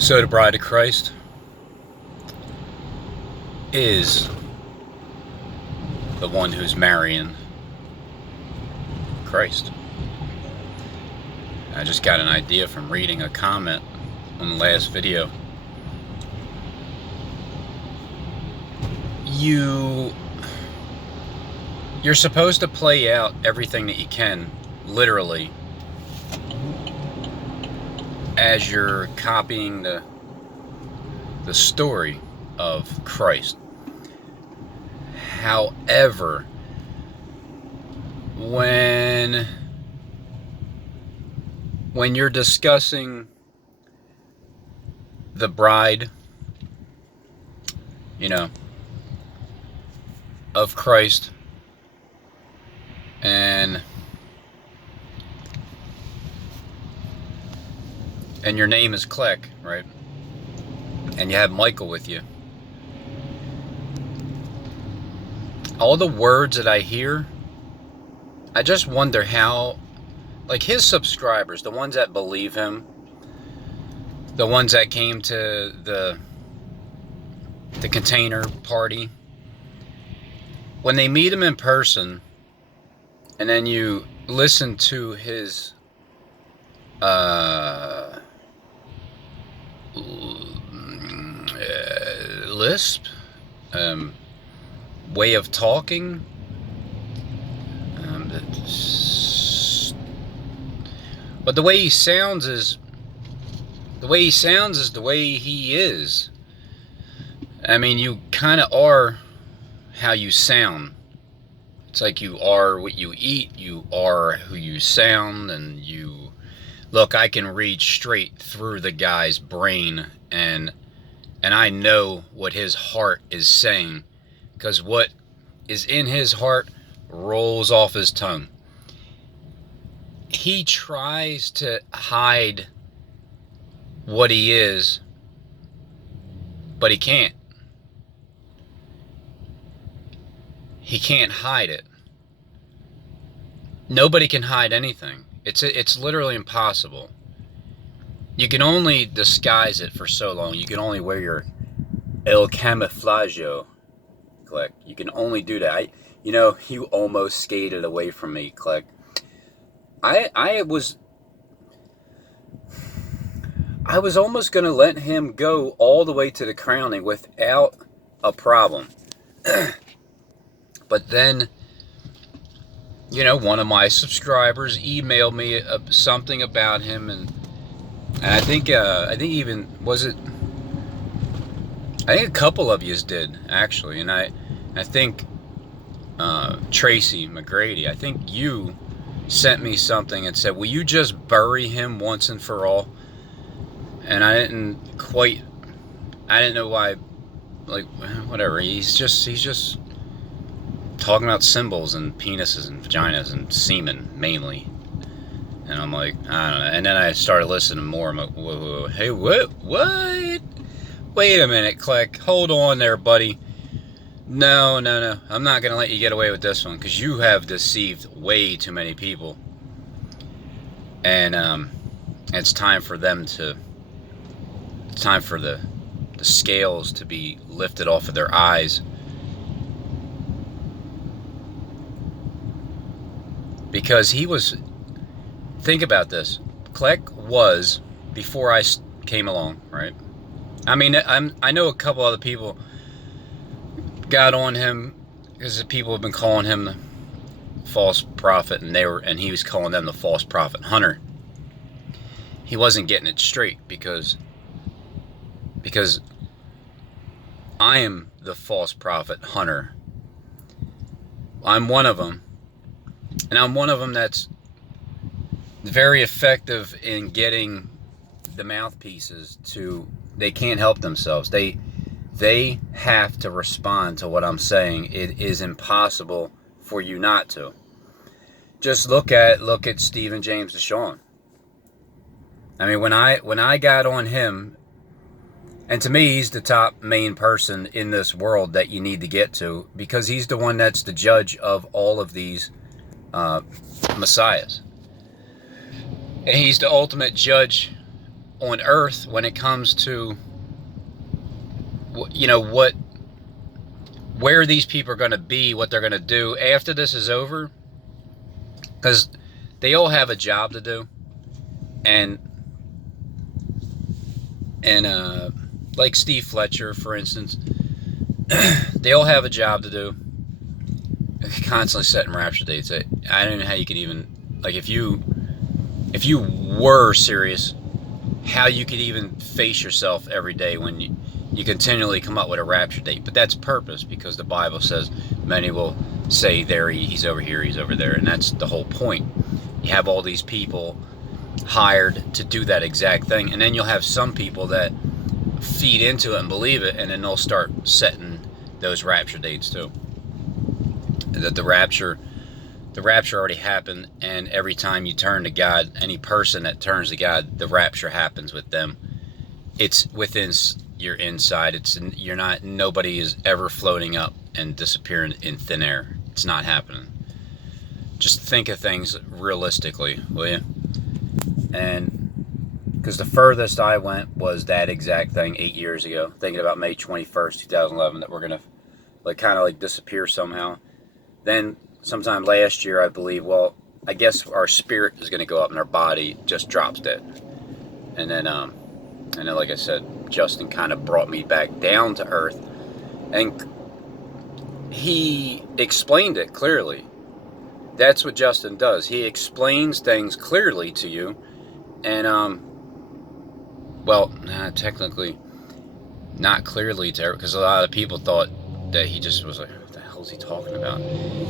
So the bride of Christ is the one who's marrying Christ. I just got an idea from reading a comment on the last video. You're supposed to play out everything that you can, literally, as you're copying the story of Christ. However, when you're discussing the bride, of Christ, and your name is Kleck, right? And you have Michael with you. All the words that I hear, I just wonder how, like, his subscribers, the ones that believe him, the ones that came to the container party, when they meet him in person, and then you listen to his lisp, way of talking, but the way he sounds is the way he is. I mean, you kind of are how you sound. It's like you are what you eat, you are who you sound, and you... Look, I can read straight through the guy's brain, and I know what his heart is saying, because what is in his heart rolls off his tongue. He tries to hide what he is, but he can't. He can't hide it. Nobody can hide anything. It's literally impossible. You can only disguise it for so long. You can only wear your El Camuflaggio, Kleck. You can only do that. You almost skated away from me, Kleck. I was almost going to let him go all the way to the crowning without a problem. But then, one of my subscribers emailed me something about him, and I think even, I think a couple of yous did, actually, and I think Tracy McGrady, I think you sent me something and said, will you just bury him once and for all? And I didn't know why, like, whatever, he's just talking about symbols and penises and vaginas and semen, mainly. And I'm like, I don't know. And then I started listening more. I'm like, whoa, hey, what? Wait a minute, Kleck. Hold on there, buddy. No. I'm not going to let you get away with this one, because you have deceived way too many people. And it's time for the scales to be lifted off of their eyes. Because think about this. Kleck was, before I came along, right? I mean, I know a couple other people got on him because people have been calling him the false prophet, and he was calling them the false prophet hunter. He wasn't getting it straight because I am the false prophet hunter. I'm one of them. And I'm one of them that's very effective in getting the mouthpieces to... They can't help themselves. They have to respond to what I'm saying. It is impossible for you not to. Just look at Stephen James DeShawn. I mean, when I got on him, and to me, he's the top main person in this world that you need to get to, because he's the one that's the judge of all of these messiahs. And he's the ultimate judge on earth when it comes to, you know, where these people are going to be, what they're going to do after this is over, because they all have a job to do. And like Steve Fletcher, for instance, they all have a job to do. Constantly setting rapture dates. I don't know how you could even, like, if you were serious, how you could even face yourself every day when you continually come up with a rapture date. But that's purpose, because the Bible says many will say he's over here, he's over there, and that's the whole point. You have all these people hired to do that exact thing, and then you'll have some people that feed into it and believe it, and then they'll start setting those rapture dates too. That the rapture already happened, and every time you turn to God, any person that turns to God, the rapture happens with them. It's within your inside. Nobody is ever floating up and disappearing in thin air. It's not happening. Just think of things realistically, will you? And because the furthest I went was that exact thing 8 years ago, thinking about May 21st, 2011, that we're going to kind of disappear somehow. Then sometime last year, I believe, well, I guess our spirit is going to go up and our body just drops dead. And then, like I said, Justin kind of brought me back down to earth, and he explained it clearly. That's what Justin does. He explains things clearly to you. And, technically not clearly to, because a lot of people thought that he just was like, what the hell is he talking about?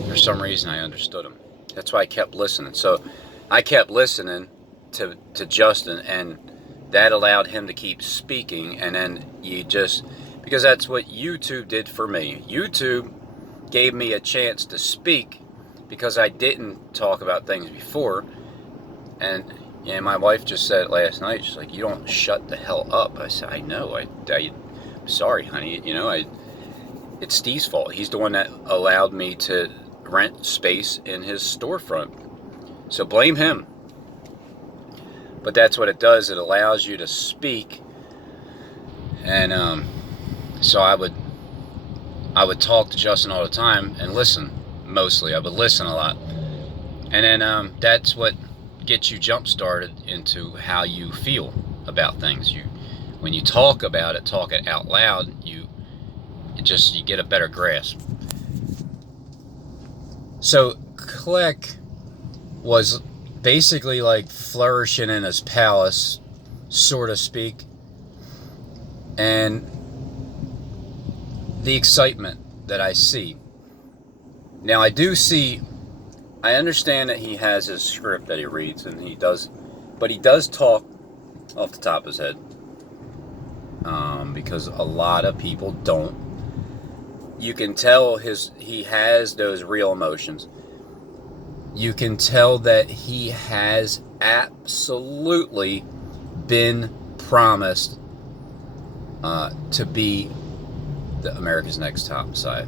For some reason, I understood him. That's why I kept listening. So I kept listening to Justin, and that allowed him to keep speaking. And then because that's what YouTube did for me. YouTube gave me a chance to speak because I didn't talk about things before. And my wife just said it last night. She's like, you don't shut the hell up. I said, I know. I'm sorry, honey. It's Steve's fault. He's the one that allowed me to rent space in his storefront. So blame him. But that's what it does. It allows you to speak. And so I would talk to Justin all the time and listen. Mostly, I would listen a lot. And then that's what gets you jump started into how you feel about things. When you talk about it, talk it out loud, you get a better grasp. So Kleck was basically like flourishing in his palace, so to speak, and the excitement that I see. Now I understand that he has his script that he reads, and he does talk off the top of his head, because a lot of people don't. You can tell he has those real emotions. You can tell that he has absolutely been promised to be America's next top Messiah.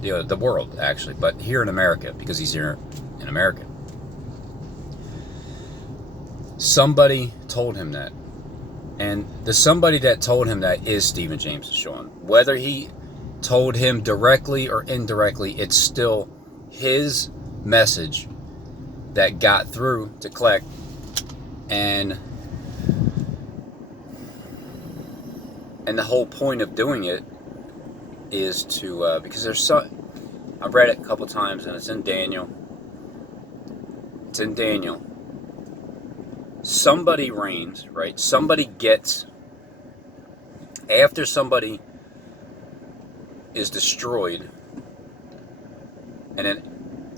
The world, actually, but here in America, because he's here in America. Somebody told him that. And the somebody that told him that is Stephen James Sean. Whether he told him directly or indirectly, it's still his message that got through to Kleck. And the whole point of doing it is to, because I read it a couple times, and it's in Daniel. Somebody reigns, right? Somebody gets, after somebody is destroyed, and then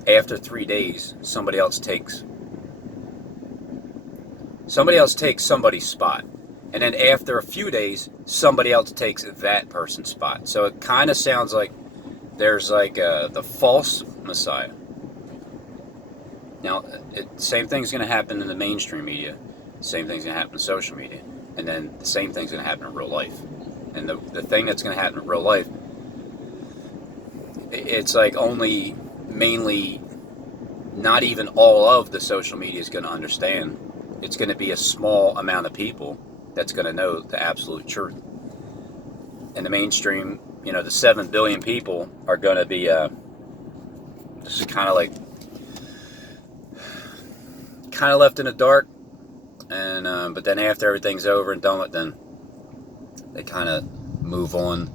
after 3 days, somebody else takes somebody's spot. And then after a few days, somebody else takes that person's spot. So it kind of sounds like there's the false Messiah. Now, same thing's going to happen in the mainstream media. Same thing's going to happen in social media. And then the same thing's going to happen in real life. And the thing that's going to happen in real life, it's only mainly not even all of the social media is going to understand. It's going to be a small amount of people that's going to know the absolute truth. And the mainstream, the 7 billion people are going to be just kind of left in the dark. And but then after everything's over and done with, then they kind of move on.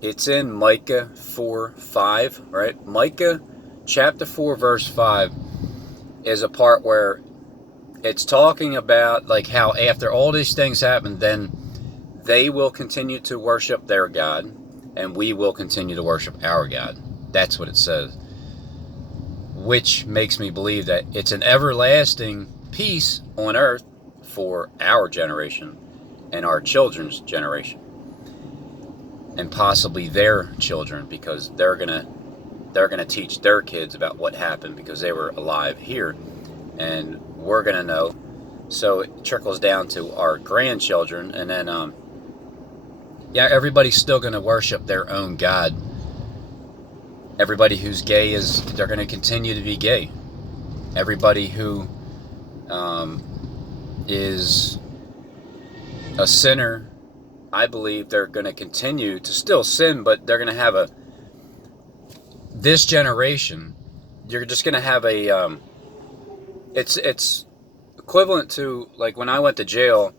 It's in Micah 4:5, right? Micah chapter 4 verse 5 is a part where it's talking about like how after all these things happen, then they will continue to worship their God, and we will continue to worship our God. That's what it says. Which makes me believe that it's an everlasting peace on earth for our generation and our children's generation, and possibly their children, because they're gonna teach their kids about what happened because they were alive here, and we're gonna know. So it trickles down to our grandchildren, and then everybody's still gonna worship their own God. Everybody who's gay they're gonna continue to be gay. Everybody who is a sinner, I believe they're going to continue to still sin, but they're going to have this generation, you're just going to have it's equivalent to, like, when I went to jail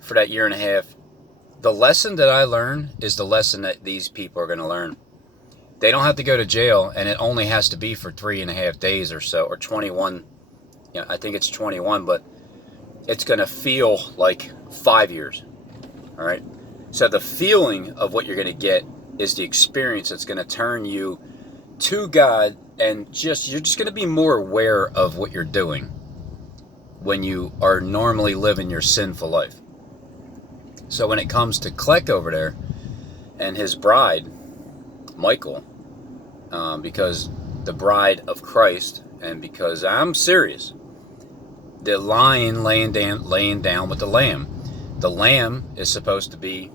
for that year and a half, the lesson that I learned is the lesson that these people are going to learn. They don't have to go to jail, and it only has to be for 3.5 days or so, or 21, I think it's 21, but it's going to feel like 5 years. All right. So the feeling of what you're going to get is the experience that's going to turn you to God, and you're just going to be more aware of what you're doing when you are normally living your sinful life. So when it comes to Kleck over there and his bride, Michael, because the bride of Christ, and because I'm serious, the lion laying down with the lamb. The lamb is supposed to be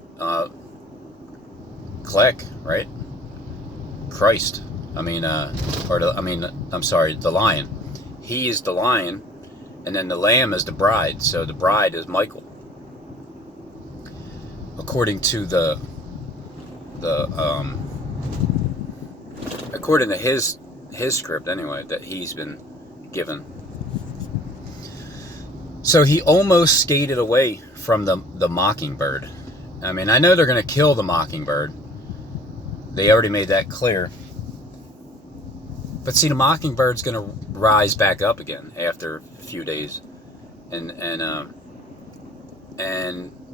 Kleck, right? Christ. The lion. He is the lion, and then the lamb is the bride. So the bride is Michael, according to according to his script anyway, that he's been given. So he almost skated away from the mockingbird. I mean, I know they're going to kill the mockingbird. They already made that clear. But see, the mockingbird's going to rise back up again after a few days. And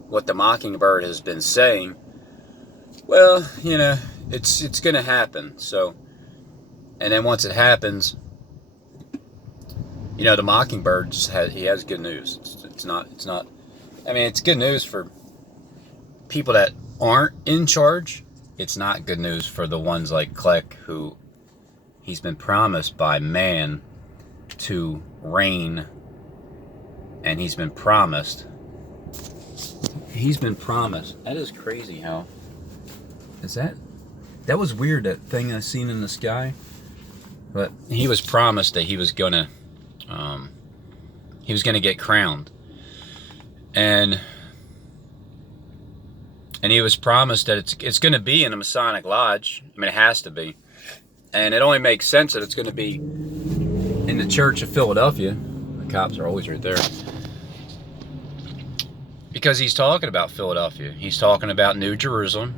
what the mockingbird has been saying, well, it's going to happen. So, and then once it happens, the mockingbird he has good news. It's not. I mean, it's good news for people that aren't in charge. It's not good news for the ones like Kleck, who he's been promised by man to reign, and he's been promised. That is crazy. How is that? That was weird. That thing I seen in the sky. But he was promised that he was gonna get crowned, and he was promised that it's going to be in a Masonic lodge. I mean, it has to be, and it only makes sense that it's going to be in the Church of Philadelphia. The cops are always right there, because he's talking about Philadelphia. He's talking about New Jerusalem.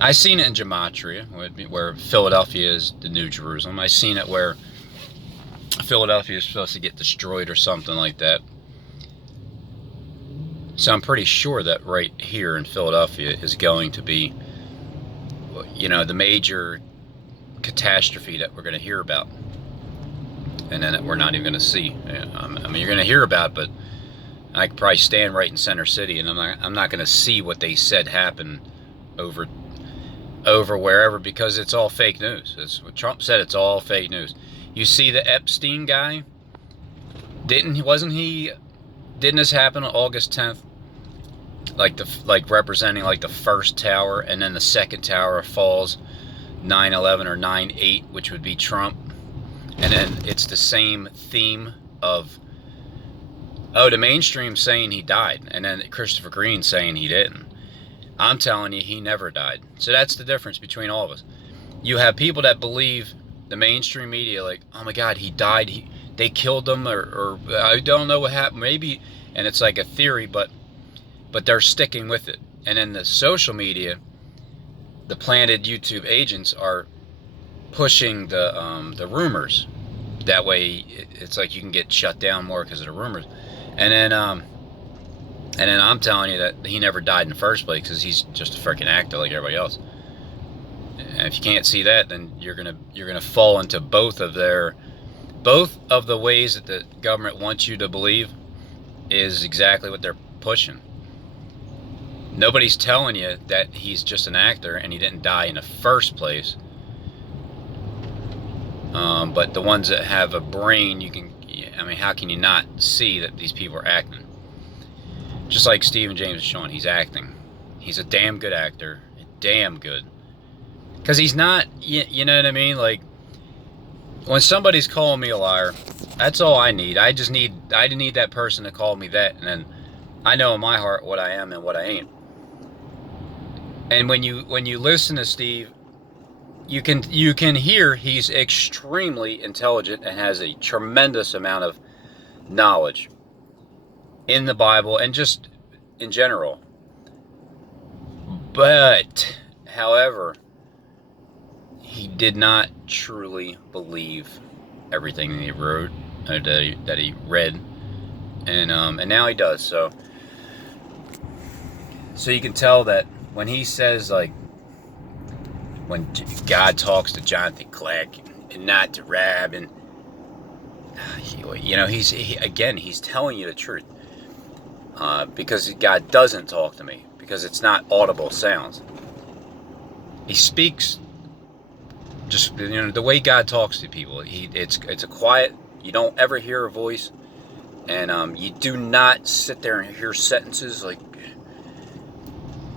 I seen it in Gematria, where Philadelphia is the New Jerusalem. I seen it where Philadelphia is supposed to get destroyed or something like that. So I'm pretty sure that right here in Philadelphia is going to be, the major catastrophe that we're going to hear about, and then that we're not even going to see. I mean, you're going to hear about it, but I could probably stand right in Center City, and I'm not going to see what they said happened over wherever, because it's all fake news. It's what Trump said. It's all fake news. You see the Epstein guy? Didn't this happen on August 10th? Like representing like the first tower, and then the second tower falls 9/11 or 9/8, which would be Trump. And then it's the same theme of Oh, the mainstream saying he died, and then Christopher Green saying he didn't. I'm telling you, he never died. So that's the difference between all of us. You have people that believe the mainstream media, like, oh my God, he died. They killed him, or I don't know what happened. Maybe, and it's like a theory, but they're sticking with it. And then the social media, the planted YouTube agents are pushing the rumors. That way, it's like you can get shut down more because of the rumors. And then I'm telling you that he never died in the first place because he's just a freaking actor like everybody else. And if you can't see that, then you're gonna fall into both of the ways that the government wants you to believe is exactly what they're pushing. Nobody's telling you that he's just an actor and he didn't die in the first place. But the ones that have a brain, how can you not see that these people are acting? Just like Stephen James is showing, he's acting. He's a damn good actor. Damn good. Because he's not, you know what I mean? Like, when somebody's calling me a liar, that's all I need. I need that person to call me that, and then I know in my heart what I am and what I ain't. And when you listen to Steve, you can hear he's extremely intelligent and has a tremendous amount of knowledge in the Bible and just in general. But, however, he did not truly believe everything that he wrote, that he read, and now he does. So you can tell that when he says, like, when God talks to Jonathan Kleck and not to Rab, and he's telling you the truth, because God doesn't talk to me, because it's not audible sounds. He speaks just, the way God talks to people. It's a quiet. You don't ever hear a voice, and you do not sit there and hear sentences. Like,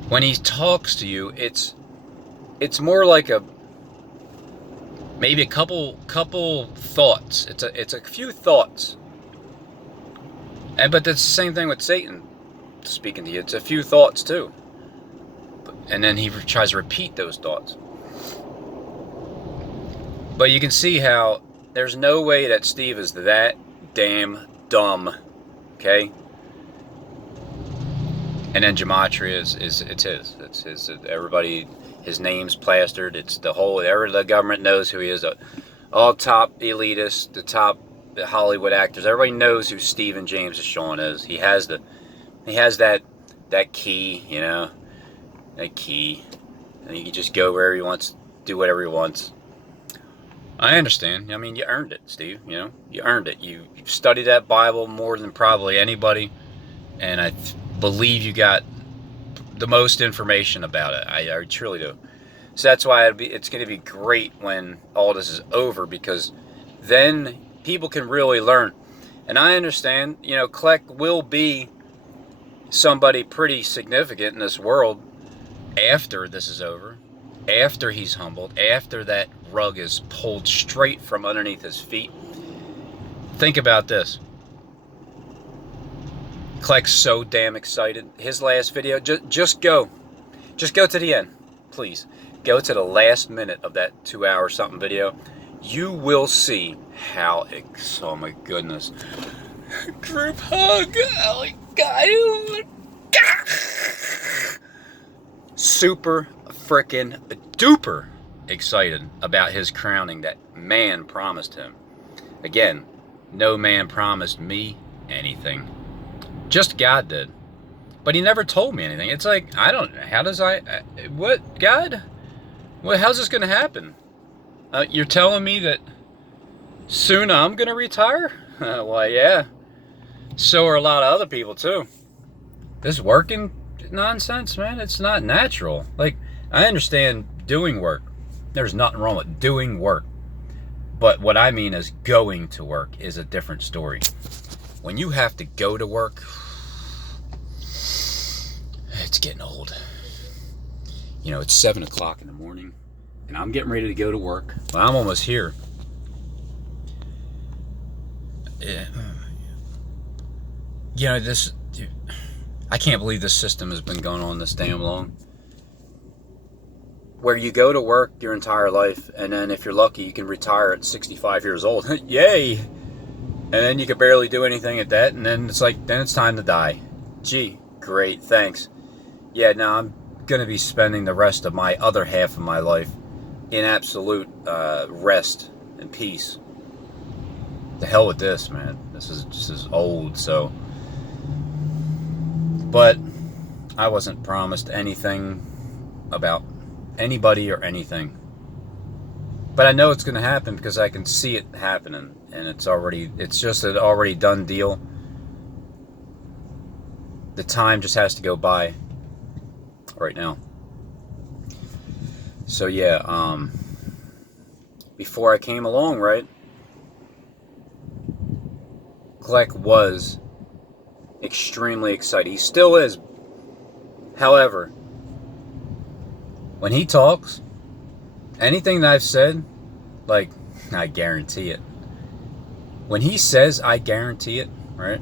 when he talks to you, it's more like maybe a couple thoughts. It's a few thoughts. But that's the same thing with Satan speaking to you. It's a few thoughts too. And then he tries to repeat those thoughts. But you can see how there's no way that Steve is that damn dumb. Okay? And then gematria is his. It's his. Everybody, his name's plastered. It's the government knows who he is. All top elitists, the top Hollywood actors. Everybody knows who Stephen James is showing is. He has that key, that key. And he can just go wherever he wants, do whatever he wants. I understand. I mean, you earned it, Steve. You earned it. You've studied that Bible more than probably anybody. And I believe you got the most information about it. I truly do. So that's why it's going to be great when all this is over, because then people can really learn. And I understand, Kleck will be somebody pretty significant in this world after this is over, after he's humbled, after that rug is pulled straight from underneath his feet. Think about this. Kleck's so damn excited. His last video, just go to the end, please. Go to the last minute of that 2-hour something video. You will see how oh my goodness. Group hug. Oh my God. Super frickin' duper excited about his crowning that man promised him. Again, no man promised me anything. Just God did. But he never told me anything. It's like, I don't know. What, God? How's this going to happen? You're telling me that soon I'm going to retire? Well, yeah. So are a lot of other people, too. This working nonsense, man, it's not natural. Like, I understand doing work. There's nothing wrong with doing work. But what I mean is going to work is a different story. When you have to go to work, it's getting old. It's 7 o'clock in the morning, and I'm getting ready to go to work. Well, I'm almost here. you know, this, I can't believe this system has been going on this damn long. Where you go to work your entire life, and then if you're lucky, you can retire at 65 years old. Yay! And then you can barely do anything at that, and then it's like, then it's time to die. Gee, great, thanks. Yeah, now I'm going to be spending the rest of my other half of my life in absolute rest and peace. The hell with this, man. This is old, so. But I wasn't promised anything about anybody or anything. But I know it's going to happen because I can see it happening, and it's just an already done deal. The time just has to go by right now. So yeah, before I came along, right, Kleck was extremely excited. He still is. However, when he talks, anything that I've said, like, I guarantee it. When he says, I guarantee it, right?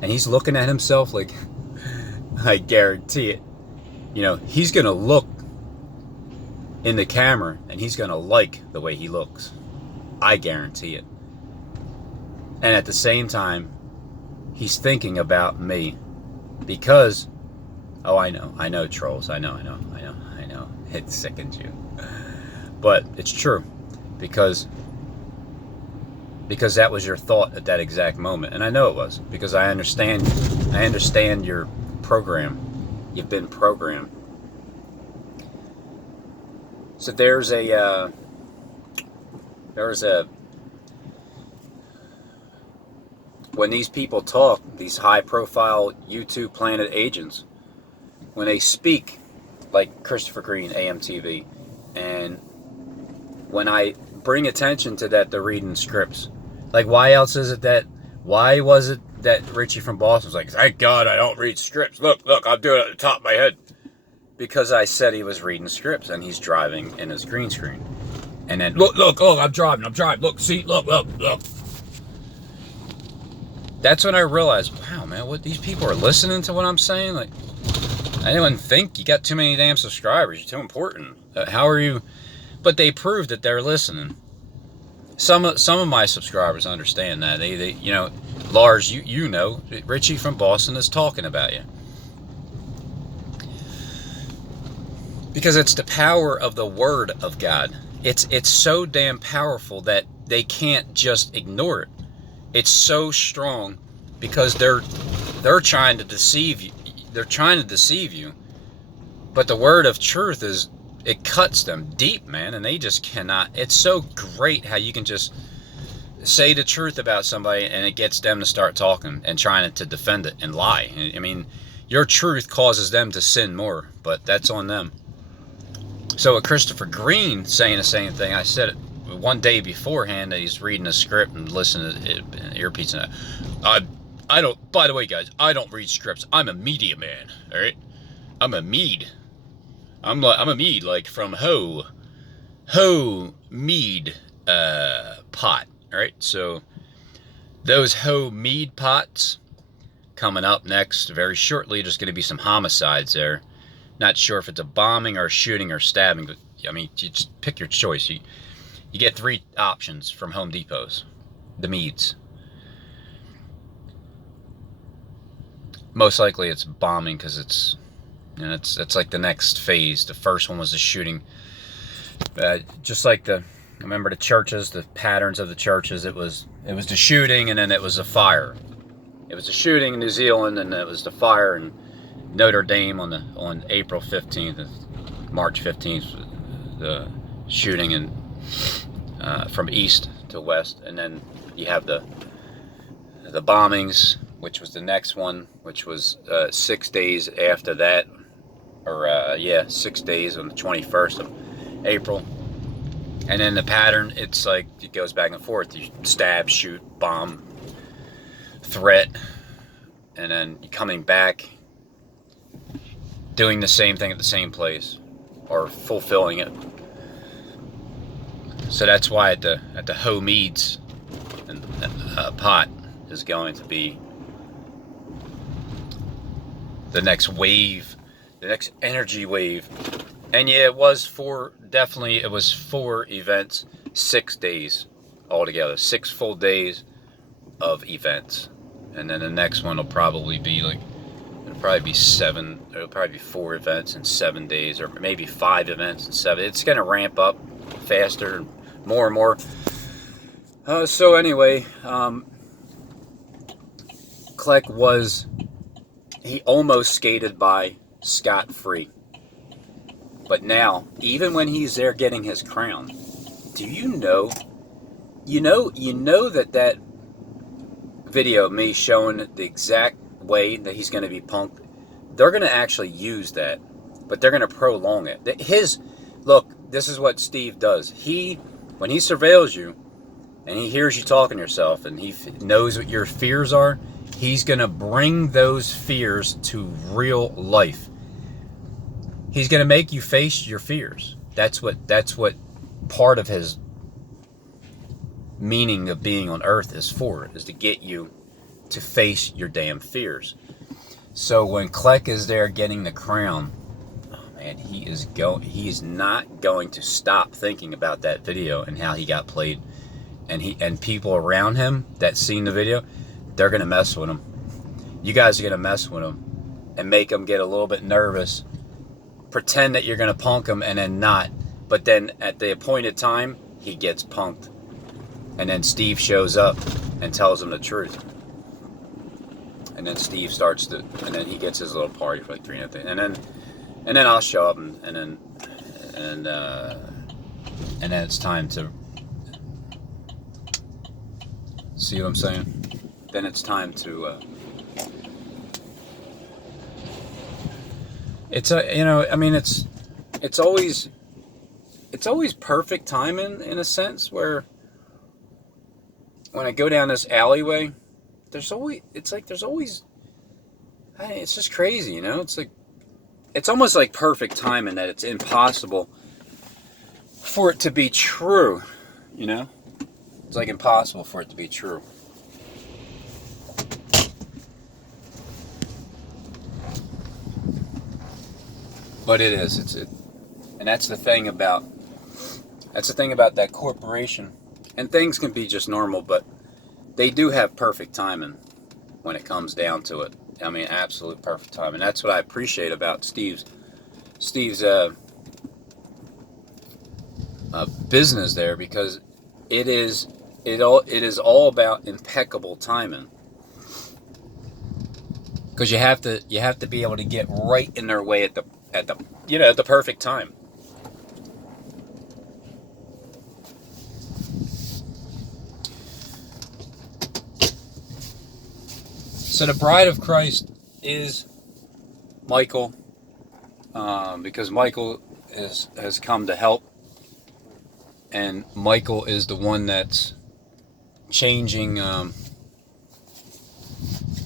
And he's looking at himself like, I guarantee it. You know, he's going to look in the camera and he's going to like the way he looks. I guarantee it. And at the same time, he's thinking about me because, oh, I know, trolls. I know. It sickens you. But it's true because that was your thought at that exact moment. And I know it was because I understand your program. You've been programmed. So there's a when these people talk, these high-profile YouTube Planet agents, when they speak, like Christopher Green, AMTV, and when I bring attention to that, they're reading scripts. Like, why was it that Richie from Boston was like, thank God I don't read scripts. Look, I'm doing it at the top of my head. Because I said he was reading scripts, and he's driving in his green screen. And then, look, I'm driving. Look, see, look. That's when I realized, wow, man, what, these people are listening to what I'm saying? Like, I didn't think you got too many damn subscribers. You're too important. How are you? But they proved that they're listening. Some of my subscribers understand that. They you know, Lars, you know, Richie from Boston is talking about you. Because it's the power of the Word of God. It's so damn powerful that they can't just ignore it. It's so strong because they're trying to deceive you. They're trying to deceive you. But the word of truth it cuts them deep, man, and they just cannot. It's so great how you can just say the truth about somebody and it gets them to start talking and trying to defend it and lie. I mean, your truth causes them to sin more, but that's on them. So with Christopher Green saying the same thing, I said it one day beforehand that he's reading a script and listening to it in earpiece. And I don't, by the way, guys, I don't read scripts. I'm a media man, all right? I'm a mead. I'm a mead, like from Ho mead pot, all right? So those Ho mead pots coming up next very shortly. There's going to be some homicides there. Not sure if it's a bombing or shooting or stabbing, but I mean, you just pick your choice. You get 3 options from Home Depot's, the meads. Most likely it's bombing because it's like the next phase. The first one was the shooting. Just like remember the churches, the patterns of the churches. It was the shooting and then it was a fire. It was the shooting in New Zealand and it was the fire in Notre Dame on April 15th, March 15th, the shooting in from east to west, and then you have the bombings, which was the next one, which was 6 days after that, or 6 days on the 21st of April. And then the pattern, it's like it goes back and forth. You stab, shoot, bomb, threat, and then you're coming back, doing the same thing at the same place, or fulfilling it. So that's why at the Ho Meads and pot, is going to be the next wave, the next energy wave. And yeah, it was four events, 6 days altogether, 6 full days of events. And then the next one will probably be like, it'll probably be 4 events in 7 days, or maybe 5 events in 7. It's going to ramp up faster and more. So anyway, Kleck he almost skated by scot-free. But now, even when he's there getting his crown, do you know that video of me showing the exact way that he's going to be punked, they're going to actually use that, but they're going to prolong it. Look, this is what Steve does. When he surveils you, and he hears you talking to yourself, and he knows what your fears are, he's going to bring those fears to real life. He's going to make you face your fears. That's what part of his meaning of being on Earth is for, is to get you to face your damn fears. So when Kleck is there getting the crown, oh man, he is not going to stop thinking about that video and how he got played. And people around him that seen the video, they're going to mess with him. You guys are going to mess with him and make him get a little bit nervous. Pretend that you're going to punk him and then not. But then at the appointed time, he gets punked. And then Steve shows up and tells him the truth. And then Steve and then he gets his little party for like 3 minutes. And then I'll show up and then it's time to, see what I'm saying? Then it's time to, it's always perfect timing in a sense, where when I go down this alleyway, it's just crazy, it's almost like perfect timing, that it's impossible for it to be true, It's like impossible for it to be true. But it is. And that's the thing about that corporation. And things can be just normal, but they do have perfect timing when it comes down to it. I mean, absolute perfect timing. That's what I appreciate about Steve's business there, because it is all about impeccable timing. Because you have to be able to get right in their way at the perfect time. So the bride of Christ is Michael, because Michael has come to help, and Michael is the one that's changing.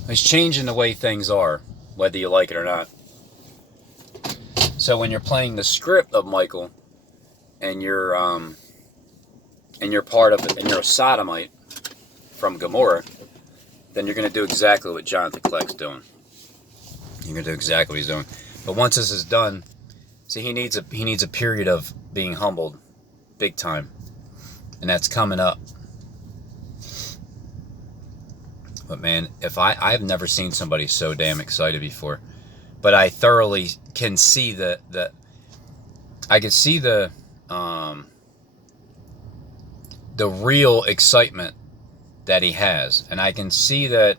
He's changing the way things are, whether you like it or not. So when you're playing the script of Michael, and you're part of it, and you're a sodomite from Gomorrah, then you're going to do exactly what Jonathan Kleck's doing. You're going to do exactly what he's doing. But once this is done, see, he needs a period of being humbled, big time, and that's coming up. But man, I've never seen somebody so damn excited before. But I thoroughly can see the real excitement that he has. And I can see that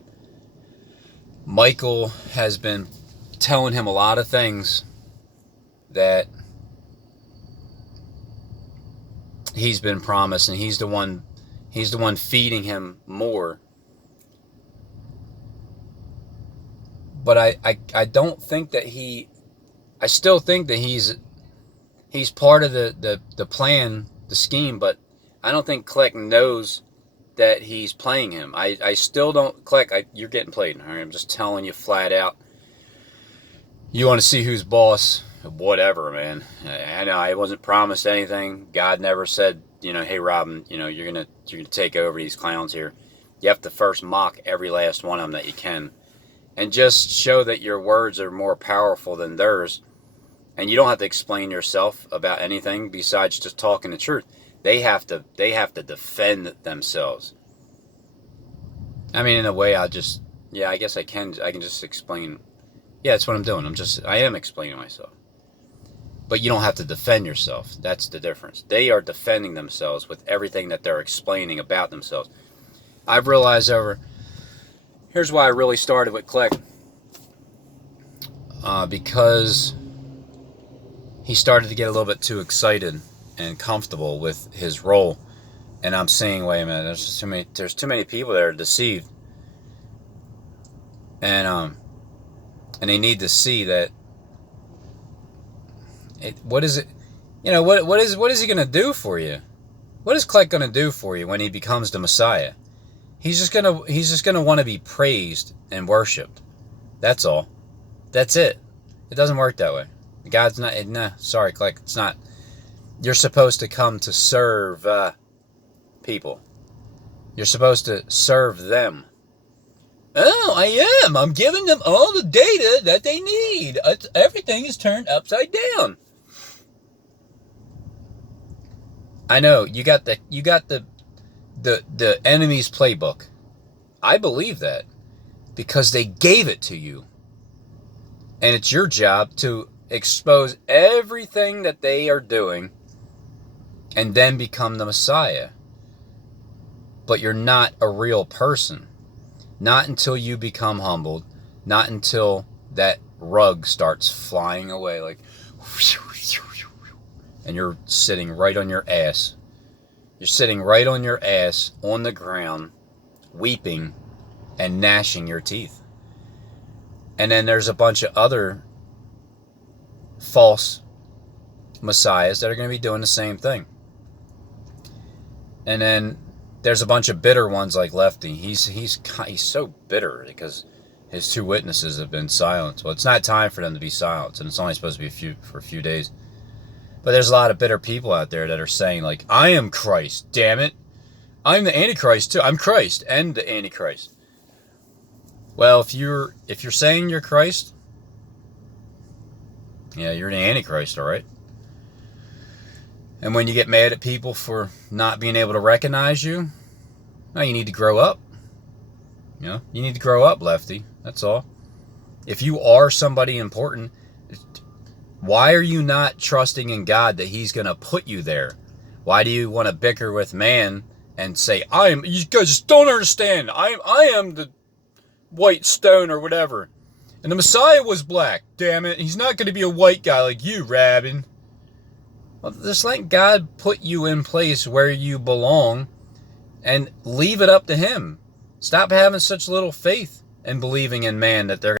Michael has been telling him a lot of things that he's been promised, and he's the one feeding him more. But I don't think that I still think that he's part of the plan, the scheme, but I don't think Kleck knows that he's playing him. I still don't. Kleck, you're getting played. All right? I'm just telling you flat out. You want to see who's boss? Whatever, man. I know I wasn't promised anything. God never said, hey, Robin, you're gonna take over these clowns here. You have to first mock every last one of them that you can, and just show that your words are more powerful than theirs. And you don't have to explain yourself about anything besides just talking the truth. They have to defend themselves. I mean, in a way, I guess I can just explain. Yeah, that's what I'm doing. I am explaining myself. But you don't have to defend yourself. That's the difference. They are defending themselves with everything that they're explaining about themselves. I've realized here's why I really started with Kleck. Because he started to get a little bit too excited and comfortable with his role. And I'm saying, wait a minute, there's too many people that are deceived. And they need to see that what is it? What is he going to do for you? What is Kleck going to do for you when he becomes the Messiah? He's just going to want to be praised and worshiped. That's all. That's it. It doesn't work that way. God's not, sorry, Kleck, it's not. You're supposed to come to serve people. You're supposed to serve them. Oh, I am. I'm giving them all the data that they need. Everything is turned upside down. I know you got the enemy's playbook. I believe that because they gave it to you. And it's your job to expose everything that they are doing and then become the Messiah. But you're not a real person. Not until you become humbled. Not until that rug starts flying away like, and you're sitting right on your ass. You're sitting right on your ass on the ground, weeping and gnashing your teeth. And then there's a bunch of other false messiahs that are going to be doing the same thing. And then there's a bunch of bitter ones like Lefty. He's so bitter because his two witnesses have been silenced. Well, it's not time for them to be silenced, and it's only supposed to be for a few days. But there's a lot of bitter people out there that are saying, like, I am Christ, damn it. I'm the Antichrist too. I'm Christ and the Antichrist. Well, if you're saying you're Christ, yeah, you're the Antichrist, all right? And when you get mad at people for not being able to recognize you, well, you need to grow up. You need to grow up, Lefty. That's all. If you are somebody important, why are you not trusting in God that He's going to put you there? Why do you want to bicker with man and say, you guys just don't understand. I am the white stone or whatever. And the Messiah was black. Damn it. He's not going to be a white guy like you, Rabin. Well, just let God put you in place where you belong and leave it up to Him. Stop having such little faith and believing in man that they're